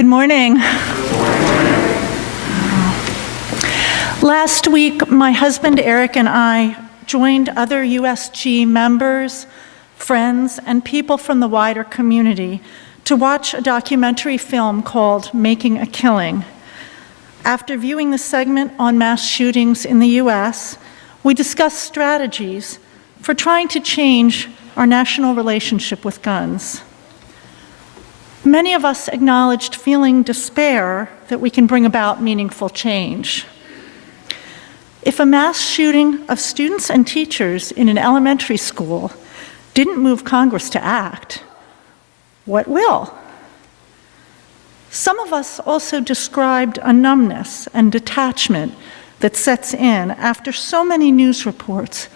Good morning. Last week, my husband Eric and I joined other USG members, friends, and people from the wider community to watch a documentary film called Making a Killing. After viewing the segment on mass shootings in the US, we discussed strategies for trying to change our national relationship with guns. Many of us acknowledged feeling despair that we can bring about meaningful change. If a mass shooting of students and teachers in an elementary school didn't move Congress to act, what will? Some of us also described a numbness and detachment that sets in after so many news reports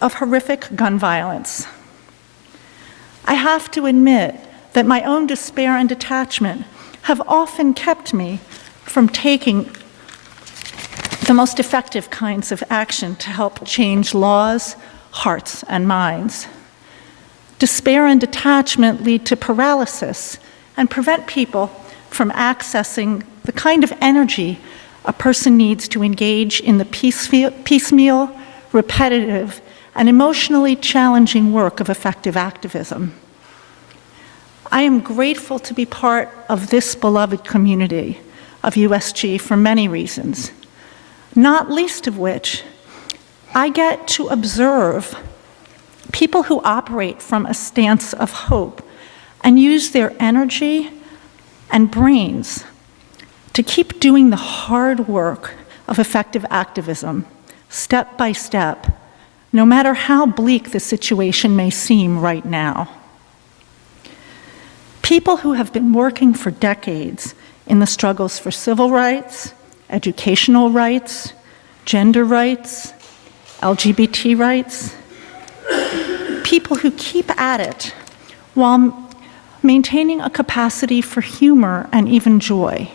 of horrific gun violence. I have to admit that my own despair and detachment have often kept me from taking the most effective kinds of action to help change laws, hearts, and minds. Despair and detachment lead to paralysis and prevent people from accessing the kind of energy a person needs to engage in the piecemeal, repetitive, and emotionally challenging work of effective activism. I am grateful to be part of this beloved community of USG for many reasons, not least of which I get to observe people who operate from a stance of hope and use their energy and brains to keep doing the hard work of effective activism, step by step, no matter how bleak the situation may seem right now. People who have been working for decades in the struggles for civil rights, educational rights, gender rights, LGBT rights, people who keep at it while maintaining a capacity for humor and even joy.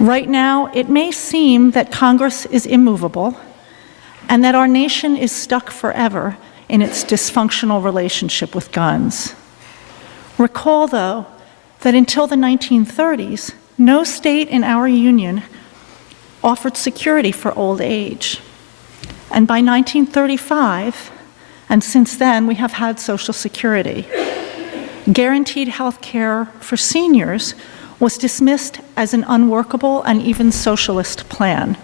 Right now, it may seem that Congress is immovable and that our nation is stuck forever in its dysfunctional relationship with guns. Recall, though, that until the 1930s, no state in our union offered security for old age. And by 1935, and since then, we have had Social Security. Guaranteed health care for seniors was dismissed as an unworkable and even socialist plan.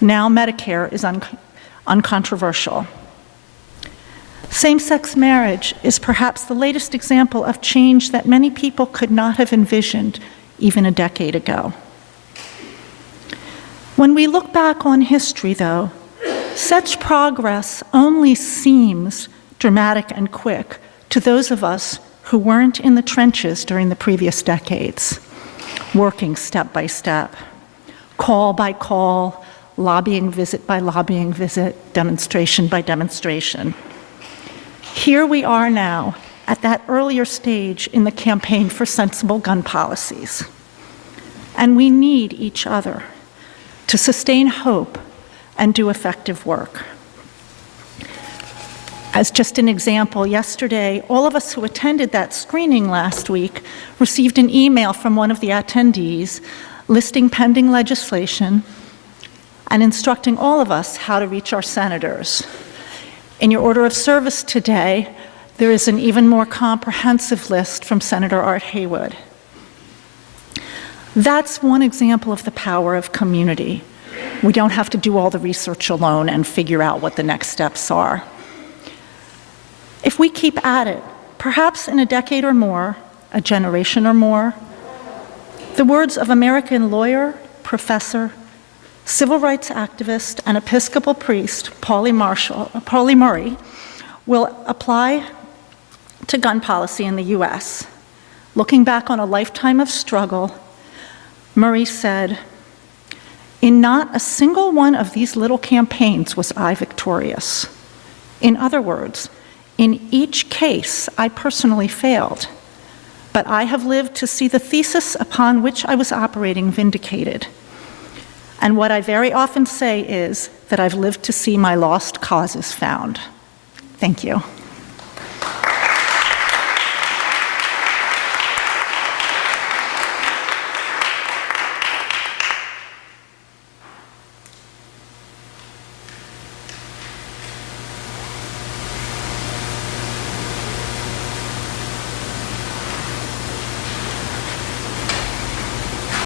Now Medicare is uncontroversial. Same-sex marriage is perhaps the latest example of change that many people could not have envisioned even a decade ago. When we look back on history, though, such progress only seems dramatic and quick to those of us who weren't in the trenches during the previous decades, working step by step, call by call, lobbying visit by lobbying visit, demonstration by demonstration. Here we are now at that earlier stage in the campaign for sensible gun policies. And we need each other to sustain hope and do effective work. As just an example, yesterday, all of us who attended that screening last week received an email from one of the attendees listing pending legislation and instructing all of us how to reach our senators. In your order of service today, there is an even more comprehensive list from Senator Art Haywood. That's one example of the power of community. We don't have to do all the research alone and figure out what the next steps are. If we keep at it, perhaps in a decade or more, a generation or more, the words of American lawyer, professor, civil rights activist, and Episcopal priest Pauli Murray will apply to gun policy in the US. Looking back on a lifetime of struggle, Murray said, "In not a single one of these little campaigns was I victorious. In other words, in each case, I personally failed, but I have lived to see the thesis upon which I was operating vindicated. And what I very often say is that I've lived to see my lost causes found." Thank you.